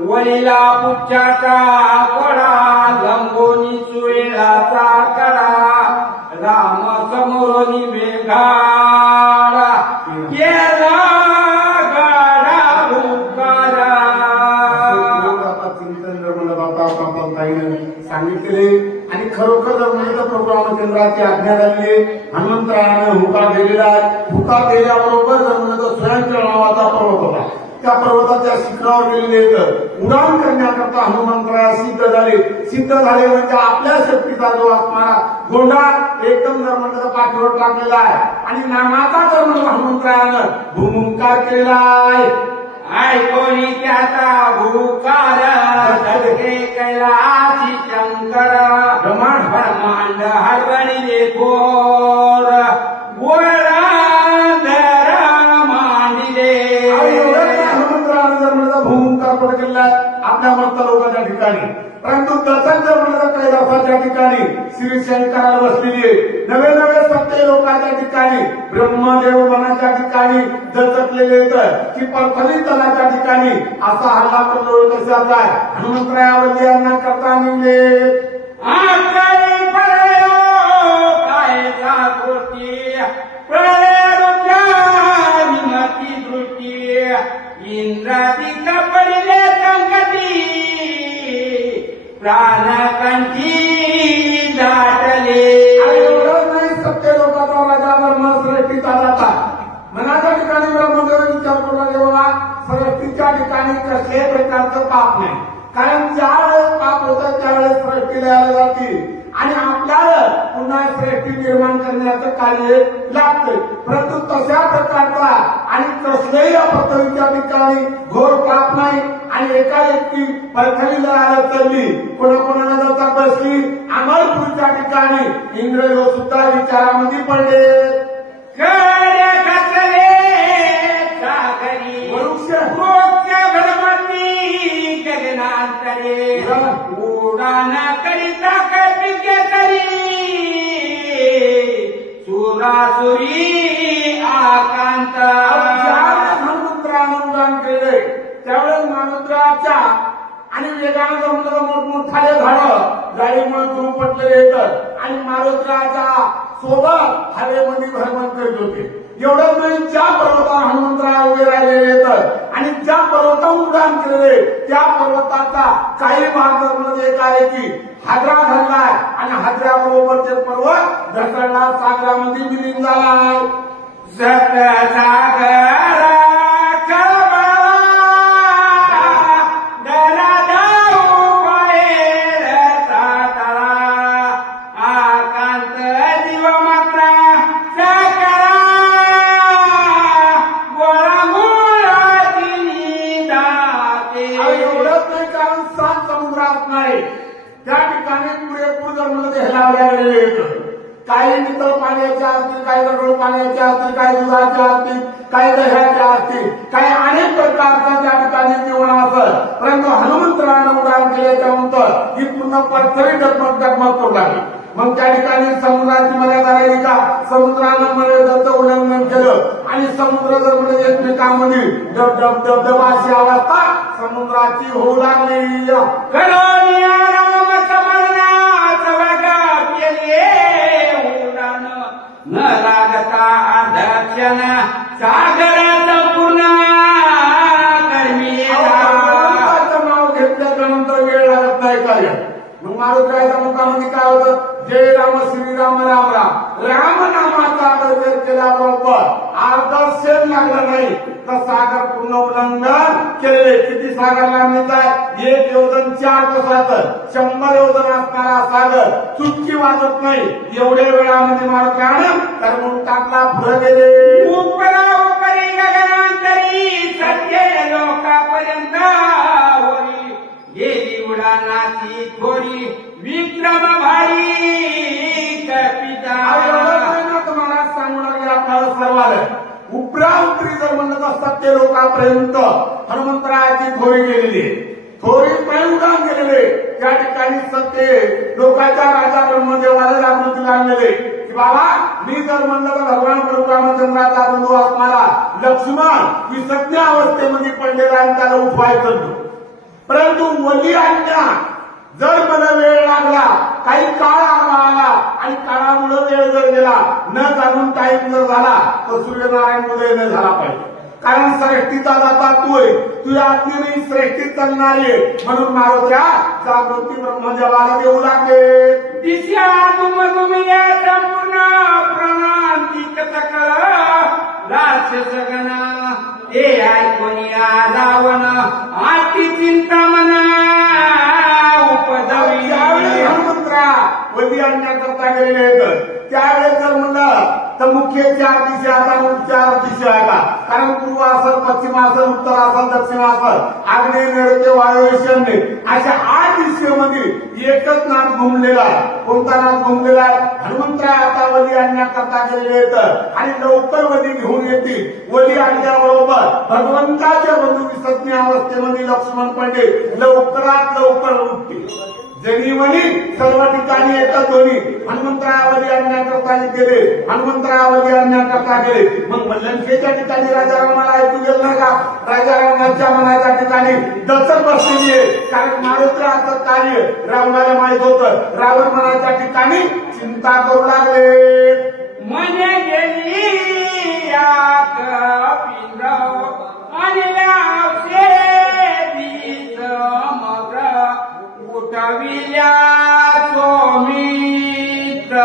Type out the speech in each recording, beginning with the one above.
वडिला पुच्छाचा पडा लंबोनी चुळेलाचा कडा राम समोर वेगाडा केला गाडा भुकारा चिंतन जर म्हणत आपण ताईनं सांगितले. आणि खरोखर जर म्हणलं तर प्रभू रामचंद्राची आज्ञा झाली आहे. हनुमंतरायानं हुका दिलेला आहे. हुका दिल्याबरोबर जर म्हणलं तर स्वयंचळ नावाचा पर्वत होता त्या शिखरावर गेलेले तर. उडान करण्याकरता हनुमंतराया सिद्ध झाले. सिद्ध झाले म्हणजे आपल्या शक्तीचा जो असणारा गोंडा एकदम जर म्हणलं तर पाठीवर टाकलेला आहे. आणि नामाचा जर हनुमंतरायानं भूमुंकार केलेला आहे. ऐकोनी त्याचा भूकार कैलासी शंकर ब्रह्मांड. ब्रह्मांड म्हणलं तर ठिकाणी श्री शंकराला बसलेली आहे. नवे नवे सत्य लोकांच्या ठिकाणी ब्रह्मदेव मनाच्या ठिकाणी दचकलेले येत की प्रथमित तलाच्या ठिकाणी असा हल्ला करून कशाचा आहे? हनुमंतरायावरती यांना करता निघले. इंद्रादी पडयो कपडले प्राणकांची दाटले. आणि नाही सत्य लोकांचा माझ्यावर ब्रह्म सृष्टीचा दाता मनाच्या ठिकाणी ब्रह्मदेव विचार करून देवा. सृष्टीच्या ठिकाणी कसल्याही प्रकारचं पाप नाही. कारण ज्या वेळेस पाप होतं त्यावेळेस सृष्टीला यायला जाते. आणि आपल्याला पुन्हा सृष्टी निर्माण करण्याचं कार्य लागते परंतु तशा प्रकारचा आणि कसल्याही या ठिकाणी घोर पाप नाही. आणि एका व्यक्ती परखली लढायला चालली कोणाकोणाला जाता बसली. अमरपूरच्या ठिकाणी इंग्रज सुद्धा विचारामध्ये पडले. कडे करिता कपिके तरी सुरासुरी आकांता ज्यावेळेस हनुमंतरानं उड्डाण केले त्यावेळेस मारुद्राच्या आणि जमलं मोठमोठाले झाडं. जाळीमुळे सुरू पडलेले येतं. आणि मारुद्राच्या सोबत हवेमध्ये भ्रमण करीत होते. एवढं नाही ज्या पर्वतावर हनुमंतराया उभे राहिलेले येतात आणि ज्या पर्वतावर उड्डाण केलेले त्या पर्वताचा काही भाग एक आहे की हादरा धरलाय आणि हादऱ्याबरोबर ते पर्वत घसरला सागरामध्ये विलीन झालाय. सत काही गडबड पाण्याची असतील काही दुधाची असतील काही दह्याच्या असतील काही अनेक प्रकारचा त्या ठिकाणी जीवन असत. परंतु हनुमंतरानं उदाहरण केल्याच्यानंतर ही पूर्ण पथरी डगमग डगमग करू लागली. मग त्या ठिकाणी समुद्राची मर्यादा राहिली का? समुद्रानं मर्यादाचं उल्लंघन केलं. आणि समुद्र जर म्हणजे? एकमेकांमध्ये डब डब डब डब अशी अवस्था समुद्राची होऊ लागली. न लागता अध्यक्षन सागराचा पूर्ण नाव वेळ लागत नाही कार्य. मग मारुतीच्या मुखामध्ये काय होतं? जय राम श्रीराम राम राम राम. नामाचा आदर बरोबर अर्धा सेल लागला नाही. तर सागर पूर्ण उल्लंघन केलेले किती सागर आहे? एक योजन चार कोसाचं शंभर योजन असणारा सागर चुटकी वाजत नाही. एवढ्या वेळामध्ये मारुती तर मग टाकला पुढे गेले उपरा उपरी गगनांतरी सत्य लोकापर्यंत वरी गेली उडानाची थोडी विक्रम भारी कपिता. आज एवढं लागले आपल्याला सर्वाला उपरा उपरी जर म्हणत असतात ते लोकांपर्यंत हनुमंतरायाची थोरी गेलेली थोरी पण उडान गेलेले त्या ठिकाणी सत्य लोकांच्या राजा ब्रह्मदेवाला जागृती लागलेले की बाबा मी जर म्हणलं तर भगवान प्रभू रामचंद्राचा बंधू असणारा लक्ष्मण ही विसज्ञ अवस्थेमध्ये पडलेला आणि त्याला उठवायचं होतं. परंतु वली आज्ञा जर मला वेळ लागला काही काळ आला आणि काळामुळे वेळ जर गेला न जाणून टाईम जर झाला तर सूर्यनारायण उदय न झाला पाहिजे. कारण श्रेष्ठीचा दाता तू आहे. तुझ्या आत्मीने श्रेष्ठीत चालणार आहे. म्हणून मारुत्या जागृती ब्रह्मजवाला देऊ लागले. दिशा तुम्ही संपूर्ण प्रणांती कथकळ राक्षस गणा हे ऐकून या रावण आरती चिंता आणण्याकरता गेलेले आहेत त्यावेळेस जर म्हणलं तर मुख्य चार दिशा आता चार दिशा आता. कारण पूर्व असल पश्चिम असल उत्तर असल दक्षिण असल आग्नेय नैऋत्य वायू अशा आठ दिशेमध्ये एकच नाद घुमलेला आहे. कोणता नाद घुमलेला आहे? हनुमंतराय आता वली आणण्याकरता गेलेले आहेत आणि लवकर वली घेऊन येतील. वली आणल्याबरोबर भगवंताच्या बंधू विसज्ञ अवस्थेमध्ये लक्ष्मण पंडित लवकरात लवकर उठतील. जनी म्हणी सर्व ठिकाणी एकच ध्वनी हनुमंतरावली आणण्याकरता गेले. हनुमंतरावली आणण्याकरता गेले. मग मल्लंकेच्या ठिकाणी राजा रामाला ऐकू गेलं नाही का? राजा रामाच्या मनाच्या ठिकाणी दचक बसलेली आहे कारण मारुत्राचं कार्य रावणाला माहीत होतं. रावण मनाच्या ठिकाणी चिंता करू लागले. मन गेली या सोमित्र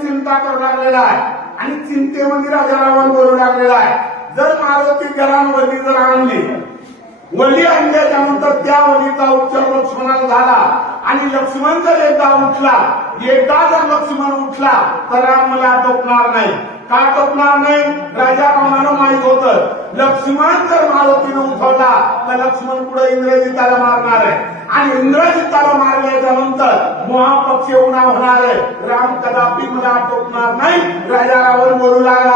चिंता करू लागलेला आहे. आणि चिंतेमध्ये राजा रावण बोलू लागलेला आहे. जर मारुती घरांवरती जर आणली वली आणल्याच्या नंतर त्या वलीचा उपचार लक्ष्मणाला झाला आणि लक्ष्मण जर एकदा उठला एकदा जर लक्ष्मण उठला तर राम मला टोपणार नाही. का टोपणार नाही? राजा रामानं माहीत होतं. लक्ष्मण जर मारुतीनं उठवला तर लक्ष्मण पुढे इंद्रजिताला मारणार आहे. आणि इंद्रजिताला मारल्याच्या नंतर महापक्ष उन्हा होणार आहे. राम कदापि मला टोपणार नाही. राजा रावण बोलू लागला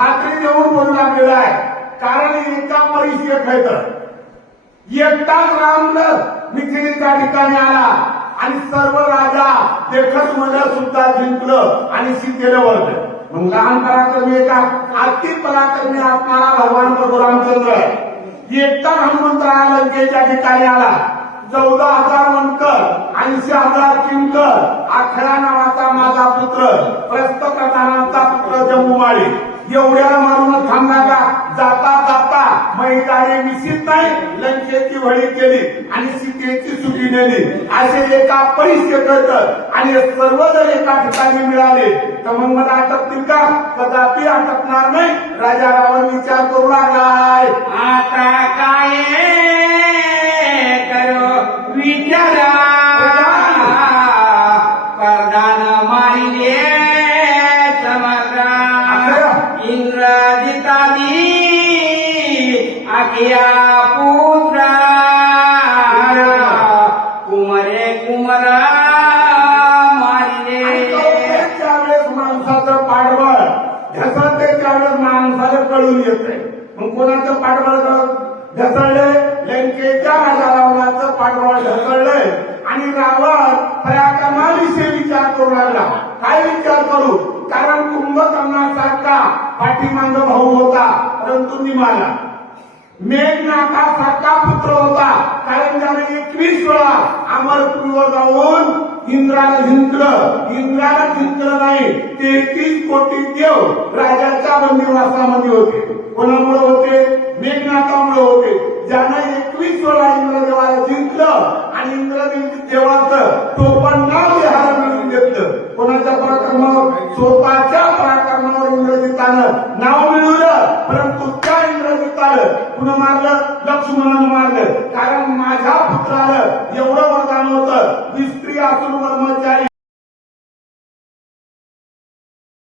खात्री देऊन बोलू लागलेला आहे. कारण एका परिचय खेळत एकटाच राम मिथिलेच्या ठिकाणी आला आणि सर्व राजा देखत मध्ये सुद्धा जिंकलं आणि सीतेला वरलं. मग लहान पराक्रमी एका आर्थिक पराक्रमी आत्माला भगवान प्रभू रामचंद्र आहे. एकटा हनुमंतराया लंकेच्या ठिकाणी आला. चौदा हजार वनकर ऐंशी हजार किंकर अठरा नावाचा माझा पुत्र प्रस्त प्रधानाचा पुत्र जम्मू माळी एवढ्याला मारून थांबला का जाता जाता. महिलाने निश्चित नाही. लंकेची वळी केली आणि सीतेची सुटी नेली. असे एका परिस्थिती कळत आणि सर्व जर एका ठिकाणी मिळाले. तर मग मला अटकतील का? कदापि अटकणार नाही. राजा रावण विचार करू लागलाय आता काय करो? विचारा. प्रधान मारिले ayah अमरपूर्व जाऊन इंद्राला जिंकलं. इंद्राला जिंकलं नाही. तेहतीस कोटी देव राजाच्या बंदिवासामध्ये होते. कोणामुळे होते? मेघनाथामुळे होते. ज्यानं एकवीस वेळा इंद्रदेवाला जिंकलं आणि इंद्रदेव देवाचं तो